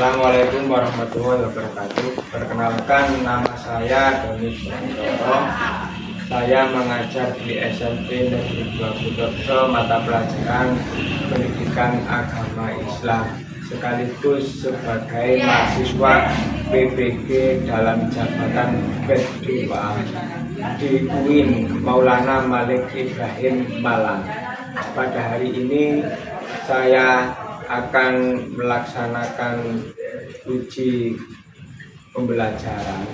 Assalamualaikum warahmatullahi wabarakatuh. Perkenalkan, nama saya Doni Brandoro. Saya mengajar di SMP Negeri 2 Budojo, mata pelajaran Pendidikan Agama Islam, sekaligus sebagai mahasiswa PBG dalam jabatan PED 2 di UIN Maulana Malik Ibrahim Malang. Pada hari ini saya akan melaksanakan uji pembelajaran.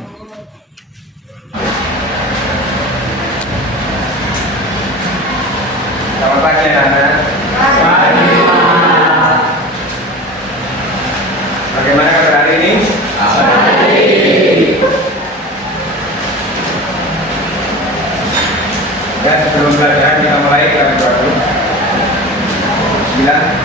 Selamat pagi anak-anak. Bagaimana kabar hari ini? Ya, sebelum pelajaran kita mulai kita berdoa dulu. Bismillah.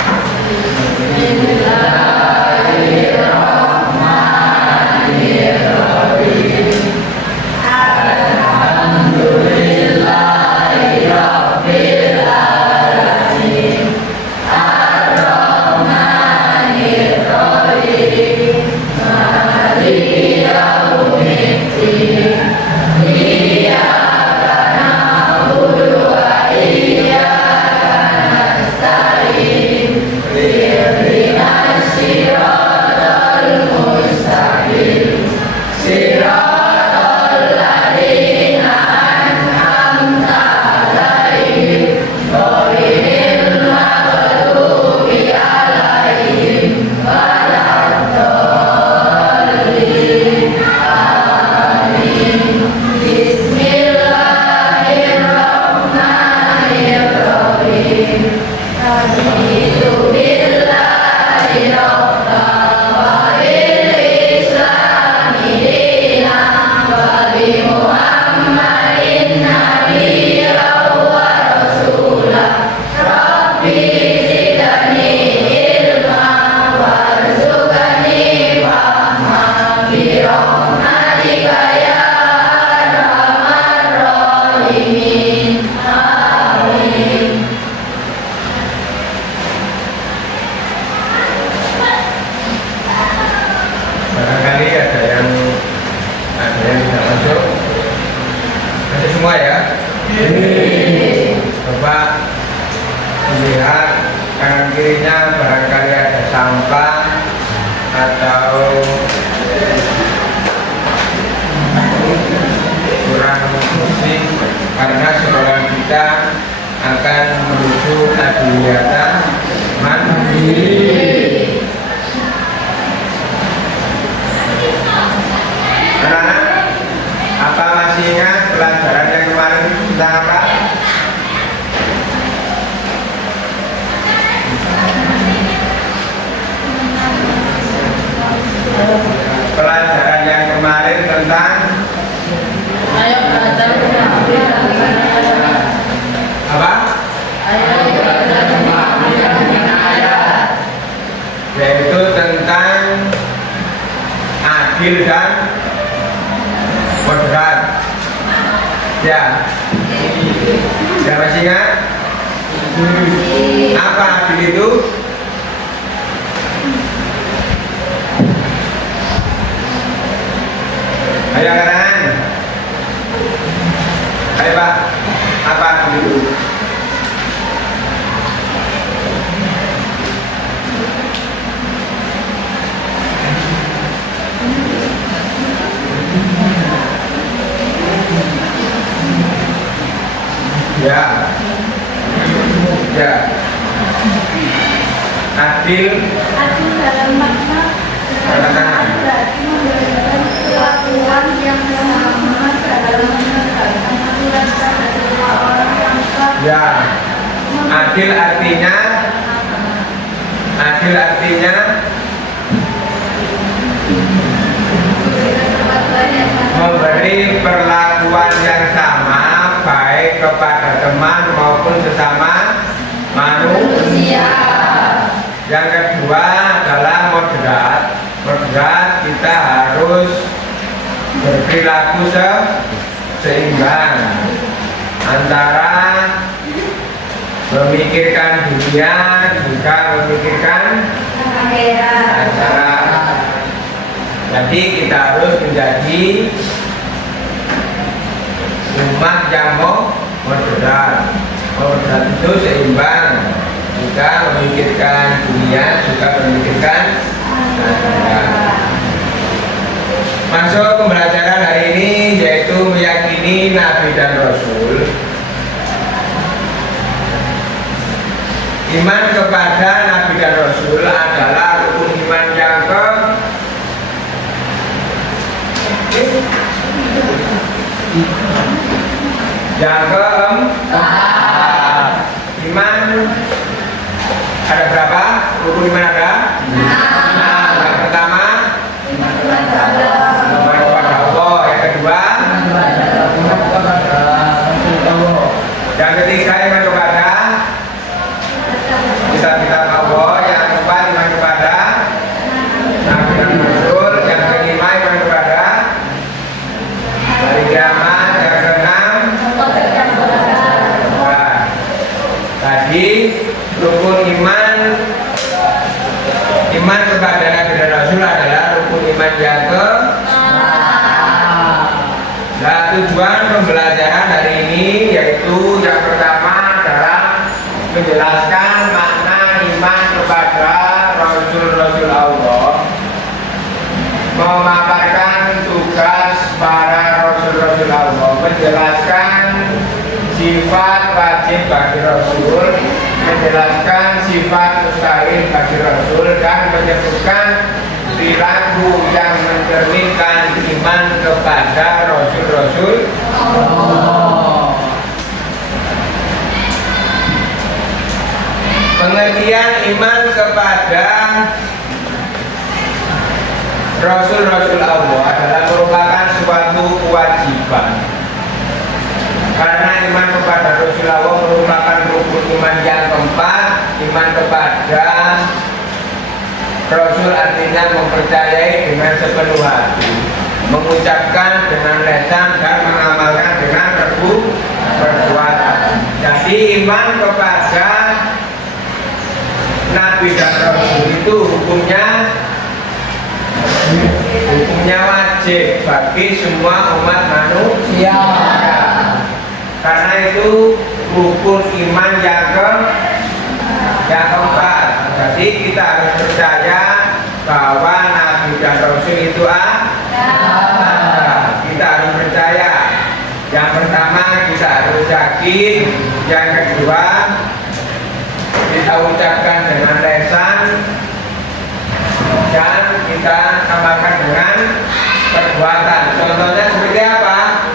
Semua ya. Coba lihat kanan kirinya, barangkali ada sampah atau kurang bersih, karena sekolah kita akan menuju kegiatan mandiri. Anak-anak, apa masih ingat pelajaran yang kemarin tentang apa? Pelajaran yang kemarin tentang Ayo belajar apa? Yaitu tentang adil dan moderat. Ya, masih ingat? Apa adil itu? Ayo kanan. Ayo Pak, apa adil itu? Ya, adil dalam makna berarti memberikan perlakuan yang sama dalam menegakkan aturan pada semua orang yang sama. ya. Adil artinya memberi perlakuan yang sama baik kepada teman maupun sesama manusia. Yang kedua adalah moderat. Moderat kita harus berperilaku seimbang antara memikirkan dunia juga memikirkan akhirat. Antara Jadi kita harus menjadi umat yang moderat. Moderat itu seimbang, juga memikirkan dunia, juga memikirkan akhirat. Masuk pembelajaran hari ini yaitu meyakini Nabi dan Rasul. Iman kepada Nabi dan Rasul adalah rukun iman yang keempat. Iman ada berapa? Rukun iman ada? Yang pertama iman kepada Allah. Yang kedua yang ketiga iman kepada kitab-kitab Allah. Yang keempat iman kepada Nabi dan Rasul. Yang kelima iman kepada hari kiamat. Yang keenam tadi rukun iman kepada Nabi dan Rasul adalah rukun iman yang nah, tujuan pembelajaran hari ini yaitu yang pertama adalah menjelaskan makna iman kepada Rasul-Rasul Allah, memaparkan tugas para Rasul-Rasul Allah, menjelaskan sifat wajib bagi Rasul, menjelaskan sifat mustahil bagi Rasul, dan menyebutkan perilaku yang mencerminkan iman kepada Rasul-Rasul Allah. Pengertian iman kepada Rasul-Rasul Allah adalah merupakan suatu kewajiban. Karena iman kepada Rasul Allah merupakan rukun iman yang keempat. Iman kepada Rasul artinya mempercayai dengan sepenuh hati, mengucapkan dengan lisan dan mengamalkan dengan perbuatan. Jadi iman kepada Nabi dan Rasul itu hukumnya wajib bagi semua umat manusia. Karena itu rukun iman yang keempat. Jadi kita harus percaya bahwa Nabi dan Rasul itu ada. Kita harus percaya. Yang pertama kita harus yakin. Yang kedua kita ucapkan dengan lisan dan kita amalkan dengan perbuatan. Contohnya seperti apa?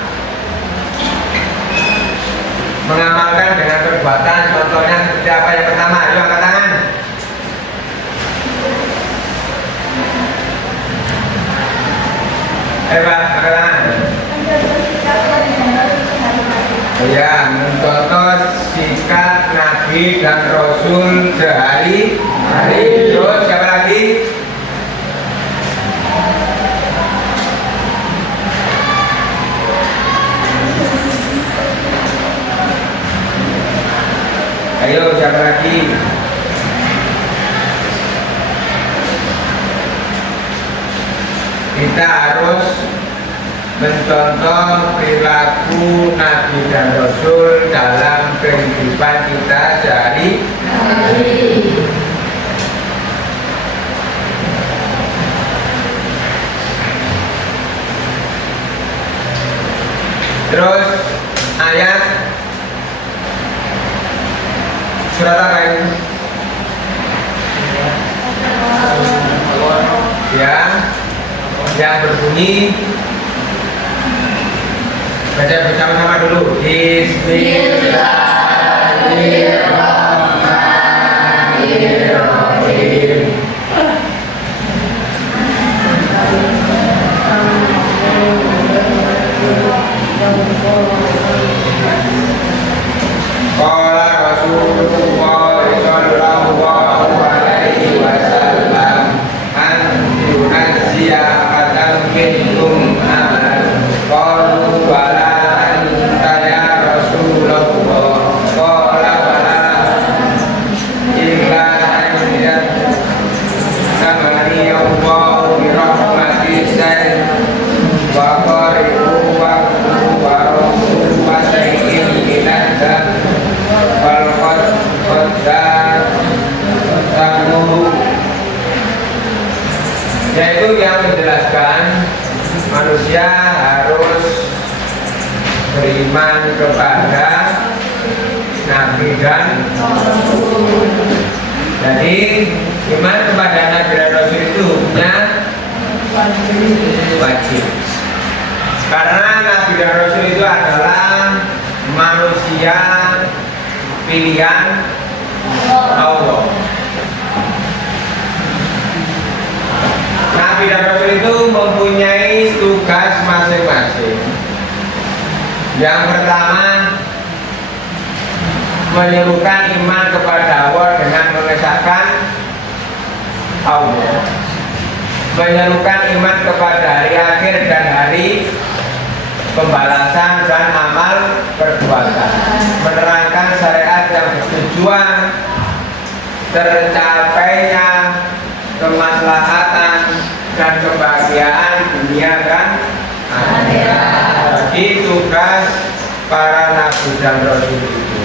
Mengamalkan dengan perbuatan. Contohnya seperti apa? Yang pertama, ayo angkat tangan. Pak, angkat tangan. Ya, mencontoh sikap Nabi dan Rasul sehari-hari. Terus siapa lagi? Ayo siapa lagi? Kita harus mencontoh perilaku Nabi dan Rasul dalam kehidupan kita sehari-hari. Terus ayat surat apa ini? Ya, yang berbunyi, baca bersama-sama dulu. Bismillahirrahmanirrahim. Qala Rasulullah sallallahu alaihi wasallam an yunazziya ahadan minkum amal. Qalu bala anta ya Rasulullah. Qala bala manusia harus beriman kepada Nabi dan Rasul. Jadi iman kepada Nabi dan Rasul itu hukumnya wajib. Karena Nabi dan Rasul itu adalah manusia pilihan Allah. Nabi dan Rasul itu mempunyai tugas masing-masing. Yang pertama, menyerukan iman kepada Allah dengan mengesahkan Allah, menyerukan iman kepada hari akhir dan hari pembalasan dan amal perbuatan, menerangkan syariat yang bertujuan tercapainya kemaslahatan dan kebahagiaan dunia dan akhirat. Jadi tugas para nabi dan rasul itu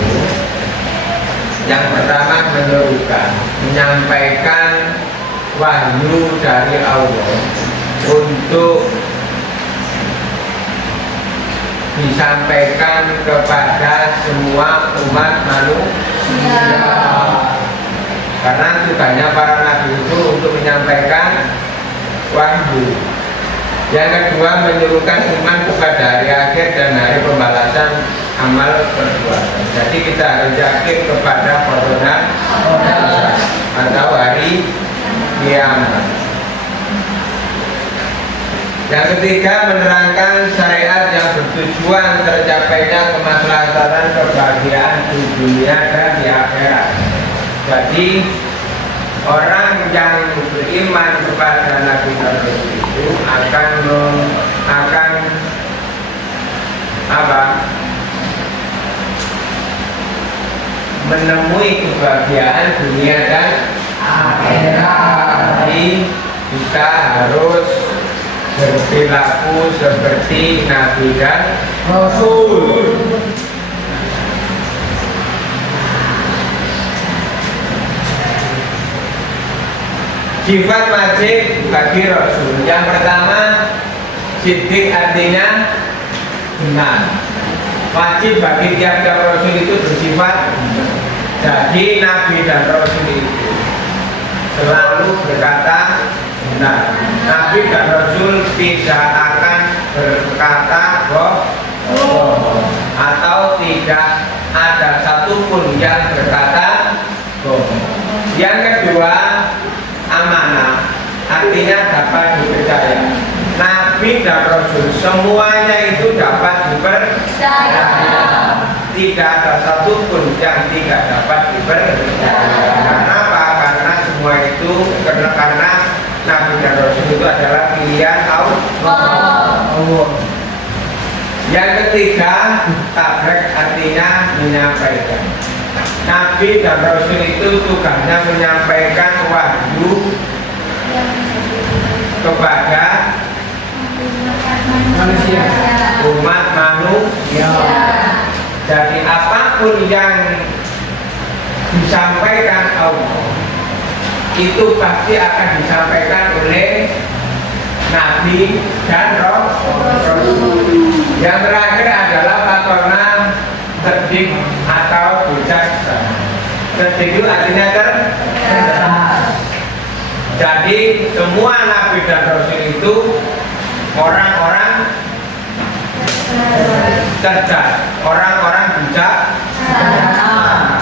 yang pertama menyerukan, menyampaikan wahyu dari Allah untuk disampaikan kepada semua umat manusia. Karena tugasnya para nabi itu untuk menyampaikan wahyu. Yang kedua, menyerukan iman kepada hari akhir dan hari pembalasan amal perbuatan. Jadi kita harus yakin kepada qada atau hari kiamat. Yang ketiga, menerangkan syariat yang bertujuan tercapainya kemaslahatan dan kebahagiaan di dunia dan di akhirat. Jadi orang yang beriman kepada Nabi Rasul itu akan menemui kebahagiaan dunia dan akhirat. Jadi kita harus berperilaku seperti Nabi dan Rasul. Sifat wajib bagi Rasul. Yang pertama, siddiq artinya benar. Wajib bagi tiap-tiap Rasul itu bersifat. Jadi Nabi dan Rasul itu selalu berkata benar. Nabi dan Rasul tidak akan berkata bohong, atau tidak ada satupun yang berkata bohong. Yang kedua, amanah, artinya dapat dipercaya. Nabi dan Rasul semuanya itu dapat dipercaya. Tidak ada satupun yang tidak dapat dipercaya. Karena apa? Karena semua itu karena Nabi dan Rasul itu adalah pilihan Allah. Yang ketiga, tabligh artinya menyampaikan. Nabi dan Rasul itu tugasnya menyampaikan wahyu kepada manusia, umat manusia. Jadi apapun yang disampaikan Allah itu pasti akan disampaikan oleh Nabi dan Rasul. Yang terakhir adalah fatona cerdik atau bijaksana. Cerdik itu artinya cerdas. Jadi semua Nabi dan Rasul itu orang-orang cerdas, orang-orang bijaksana.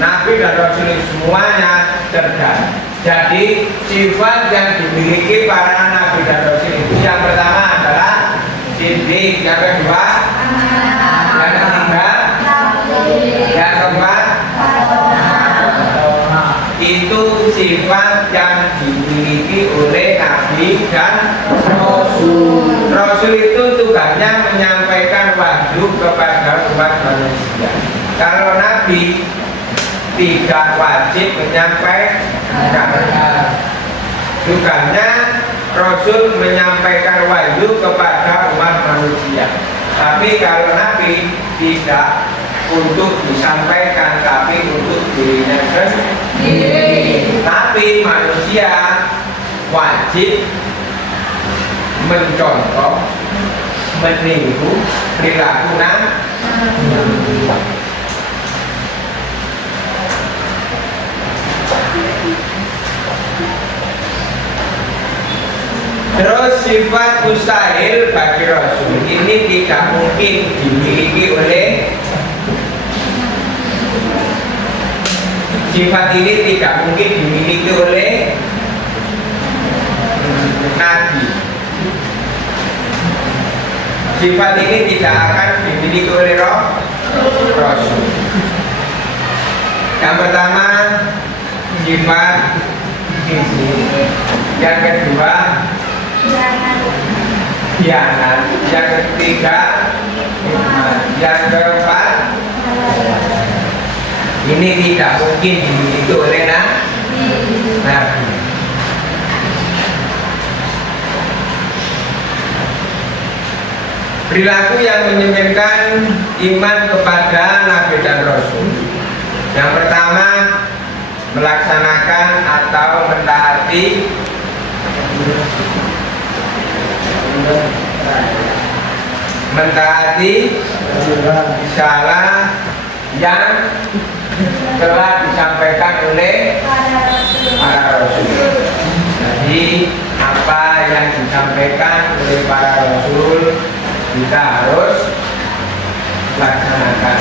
Nabi dan Rasul semuanya cerdas. Jadi sifat yang dimiliki para Nabi dan Rasul itu yang pertama adalah siddiq, yang kedua yang ketiga, yang keempat itu sifat yang dimiliki oleh Nabi dan Rasul. Rasul itu tugasnya menyampaikan wahyu kepada umat manusia. Kalau Nabi tidak wajib menyampaikan, tugasnya Rasul menyampaikan wahyu kepada umat manusia. Tapi kalau Nabi tidak untuk disampaikan, tapi untuk dirinya sendiri. Tapi manusia wajib mencontoh meniru perilaku Nabi. Terus sifat mustahil bagi Rasul ini tidak mungkin dimiliki oleh Nabi. Sifat ini tidak akan dimiliki oleh Rasul. Yang pertama sifat fisik, yang kedua khianat, yang ketiga yang keempat ini tidak mungkin dimiliki oleh Nabi. Perilaku yang mencerminkan iman kepada Nabi dan Rasul. Yang pertama, melaksanakan atau mentaati risalah yang telah disampaikan oleh para Rasul. Jadi apa yang disampaikan oleh para Rasul kita harus laksanakan.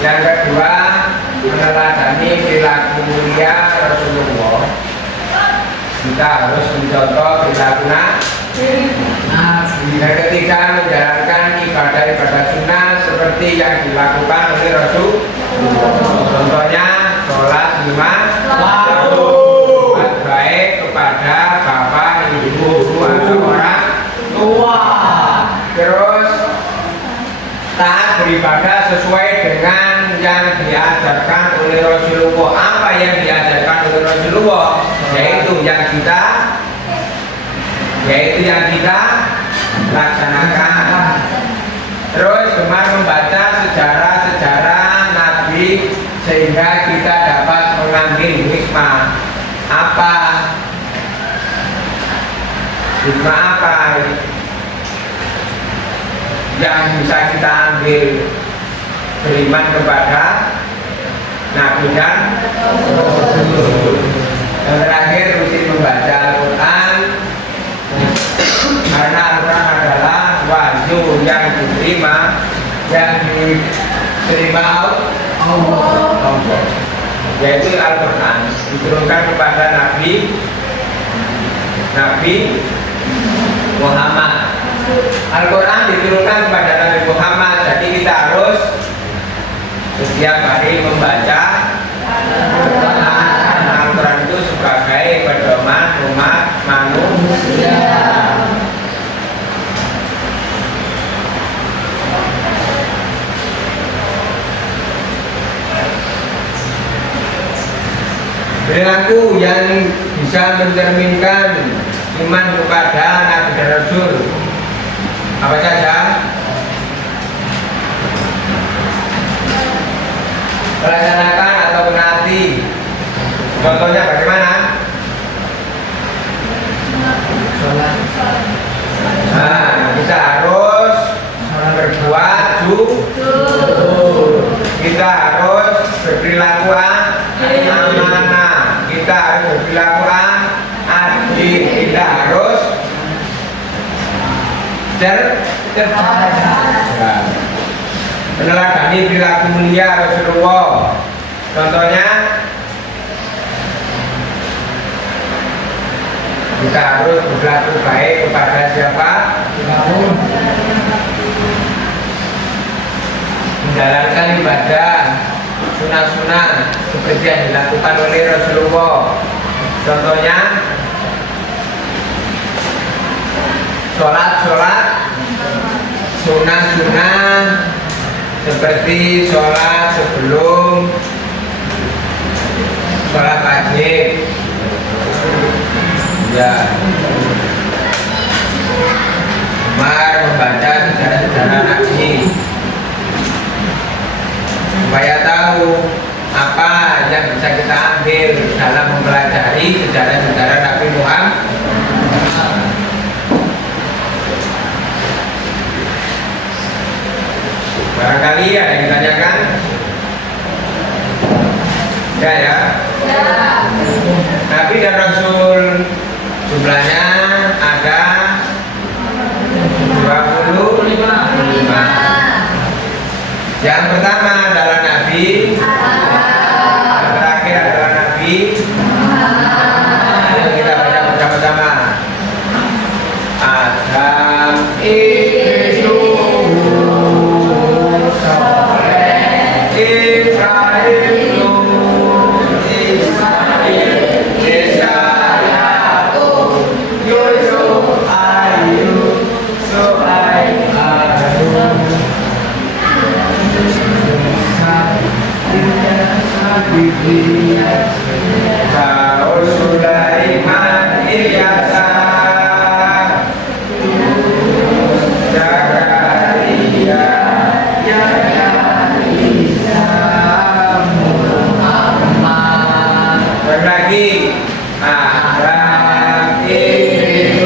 Yang kedua, meneladani perilaku mulia Rasulullah. Kita harus mencontoh perilaku Nabi. Yang ketiga, menjalankan ibadah-ibadah sunnah seperti yang dilakukan oleh Rasul. Contohnya sholat 5 waktu, baik kepada bapak, ibu, atau orang tua. Terus taat beribadah sesuai dengan yang diajarkan oleh Rasulullah. Apa yang diajarkan oleh Rasulullah? Yaitu yang kita laksanakan. Terus gemar membaca sejarah-sejarah Nabi sehingga kita dapat mengambil hikmah. Hikmah apa yang bisa kita ambil? Beriman kepada Nabi dan Rasul. Yang terakhir, rutin membaca Al-Quran, karena Al-Quran adalah wahyu yang diterima Allah, yaitu Al-Quran diturunkan kepada Nabi Muhammad. Al-Quran diturunkan kepada Nabi Muhammad, jadi kita harus setiap hari membaca Al-Quran itu sebagai pedoman umat manusia. Perilaku yang bisa mencerminkan iman kepada Nabi dan Rasul apa saja? Melaksanakan atau menaati. Contohnya bagaimana? Kita harus berbuat jujur. Kita harus berperilaku amanah. Kita harus berperilaku adil. Kita harus cerdas. Meneladani perilaku mulia Rasulullah. Contohnya, kita harus berlaku baik kepada siapa? Menjalankan ibadah sunnah-sunnah seperti yang dilakukan oleh Rasulullah. Contohnya, sholat sunnah-sunnah seperti sholat sebelum sholat wajib, ya, gemar membaca sejarah-sejarah Nabi supaya tahu apa yang bisa kita ambil dalam mempelajari sejarah-sejarah Nabi Muhammad. Barangkali ada yang ditanyakan? Ya. Nabi dan Rasul jumlahnya ada 25. Yang pertama adalah Nabi, yang terakhir adalah Nabi. Yang kita baca bersama-sama. Adam, Idris, Soleh, Ibrahim, Ismail, Yakub, Yusuf, Ayub, Suhaib, Harun, Daud, Sulaiman, Ilyasa, Zakaria, Yahya, Isa, Muhammad. Balik lagi. Adam, Idris,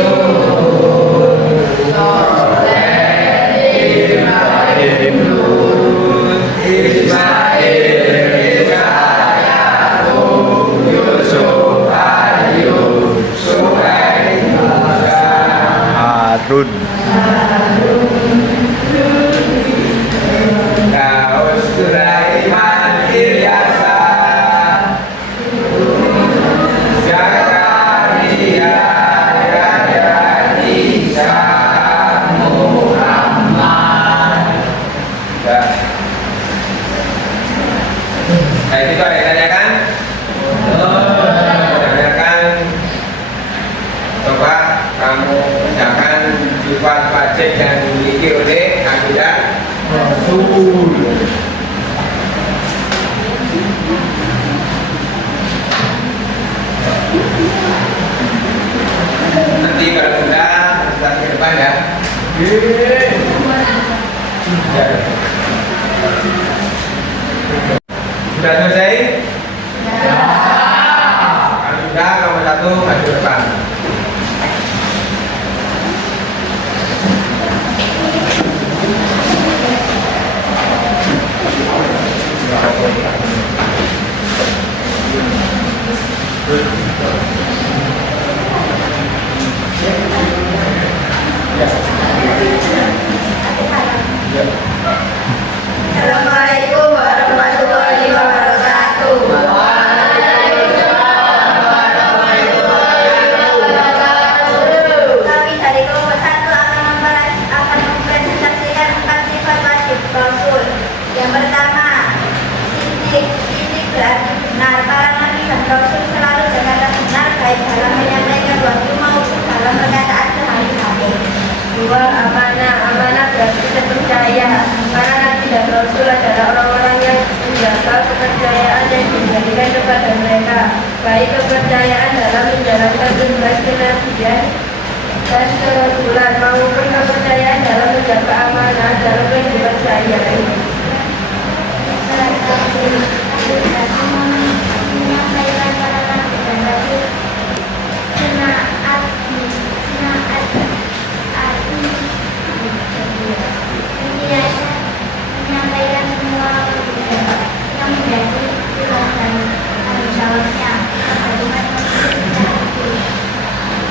Soleh, Ibrahim, Ismail, Yakub, Yusuf, Ayub, Suhaib, Musa, Harun. Daud, Sulaiman, Ilyasa, Zakaria, Yahya, Isa, Muhammad. Ya. Nah, itu ada yang tanyakan? Tanyakan. Coba kamu kerjakan sifat wajib yang dimiliki oleh Nabi dan Rasul. Nanti kalau sudah kita ke depan ya. Ya. Sudah selesai? Kalau sudah, nomor 1 maju depan. Assalamualaikum warahmatullahi wabarakatuh. Kami dari kelompok 1 akan mempresentasikan 4 sifat wajib Rasul. Yang pertama, sidik berarti benar. Para nabi dan Rasul selalu berkata benar baik dalam menyampaikan wahyu maupun dalam perkataan sehari-hari. 2. Amanah berarti terpercaya. Para nabi dan Rasul adalah orang-orang yang menjaga kepercayaan yang diberikan kepada mereka, baik kepercayaan dalam menjalankan tugas kenabian dan kerasulan maupun kepercayaan dalam menjaga amanah dalam kehidupan sehari-hari. Menyampaikan semua yang menjadi tugas dan tanggung jawabnya bagaimana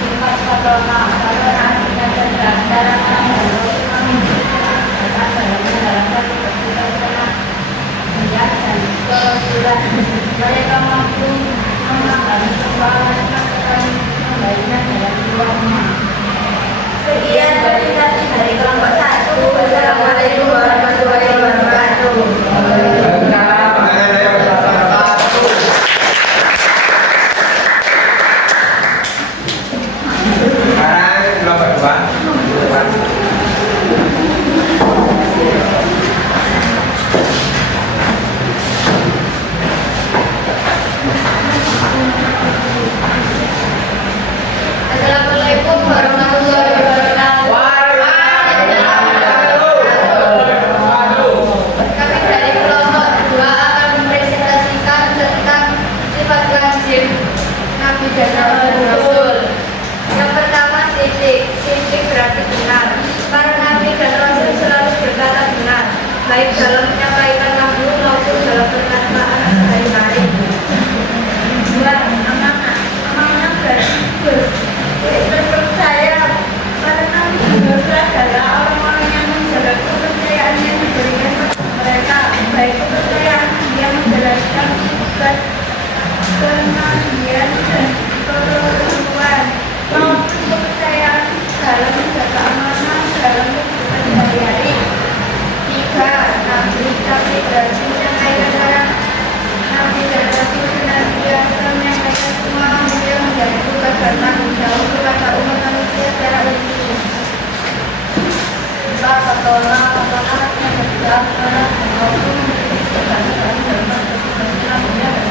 sifat pertama dalam menjalankan dan kerasulan mereka mampu memahami kemampuan memberikan dalam keluarnya. Sekian presentasi dari kelompok 1. Wassalamualaikum warahmatullahi wabarakatuh. Sekarang baik dalam menyampaikan lagu maupun dalam perkataan sehari-hari. 2. Amanah. Amanah berarti terpercaya karena Guru adalah orang-orang yang menjaga kepercayaan yang diberikan kepada mereka, baik kepercayaan yang menjelaskan tugas, kenabian dan keperluan, maupun kepercayaan dalam menjaga amanah dalam kehidupan sehari-hari. 3. Nabi dan menyampaikan orang Nabi dan Rasul senantiasa menyampaikan semua yang menjadi tugas dan tanggung jawab kepada umat manusia secara umum. 4. Pertolongan yang berjalan maupun kebahagiaan dalam kehidupan dan kemuliaan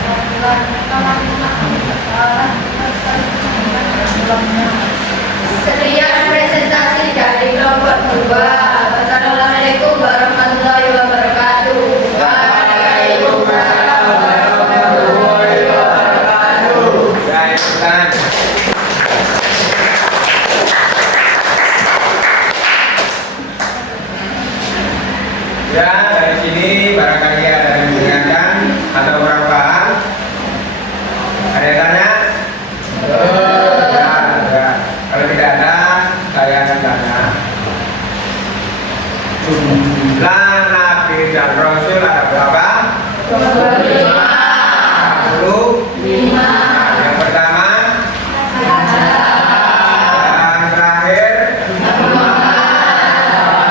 Sekian presentasi dari nomor 2. Wassalamualaikum warahmatullahi wabarakatuh. Waalaikumsalam warahmatullahi wabarakatuh. Ya, dari sini barangkali ada yang menanyakan atau kurang paham. Ada yang tanya? Ya. Kalau tidak ada, saya akan tanya. Jumlah Nabi dan Rasul ada berapa? 25. Yang pertama, yang terakhir,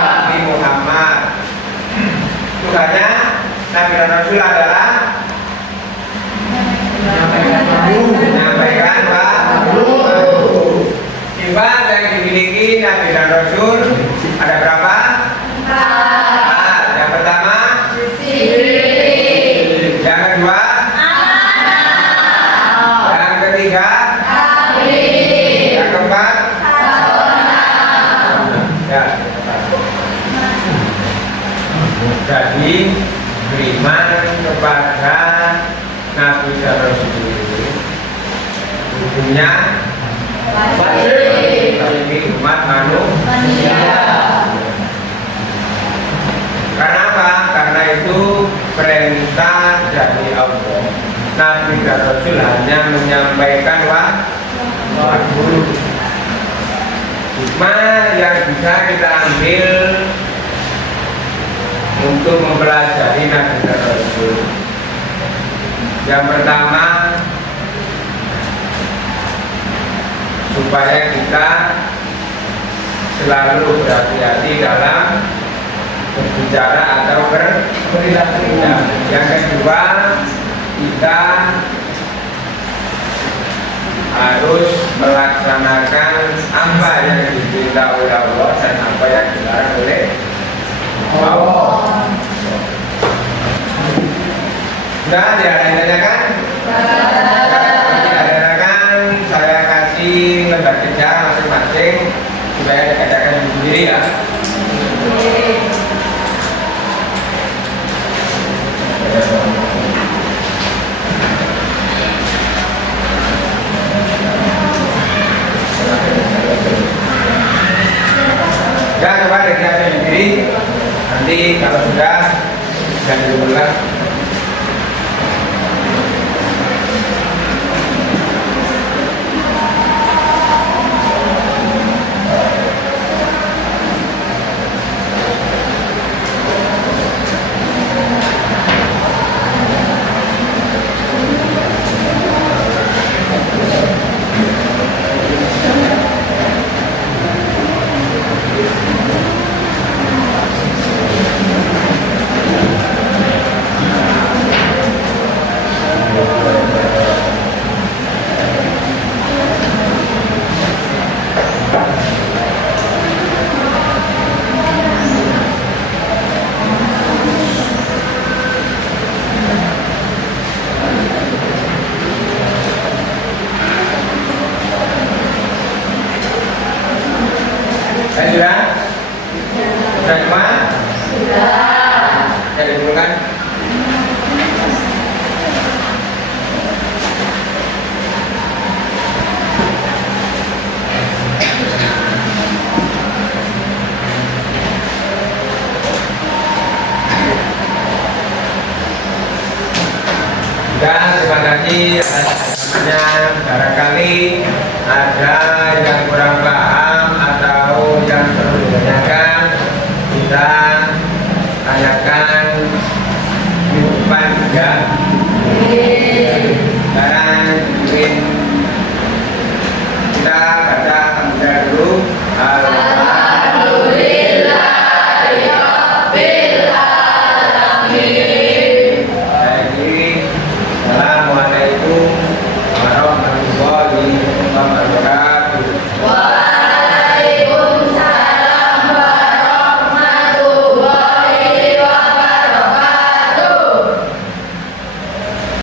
Nabi Muhammad. Tugasnya Nabi dan Rasul adalah menyampaikan wahyu. Sifat yang dimiliki Nabi dan Rasul ada berapa? 4. Yang pertama, yang kedua, yang ketiga, yang keempat, ya. Jadi beriman kepada Nabi dan Rasul ini hukumnya bagi umat manusia. Karena apa? Karena itu perintah dari Allah. Nabi dan Rasul hanya menyampaikan wahyu. Hikmah yang bisa kita ambil untuk mempelajari Nabi dan Rasul. Yang pertama, supaya kita selalu berhati-hati dalam berbicara atau berperilaku. Yang kedua, kita harus melaksanakan apa yang diperintah oleh Allah dan apa yang dilarang oleh Allah. Nah, ada yang tanyakan? Saya kasih lembar kerja masing-masing supaya dikerjakan sendiri ya. Ya, coba dikerjakan sendiri. Nanti kalau sudah bisa diulang. kasih atas dukungannya. Barangkali ada yang kurang paham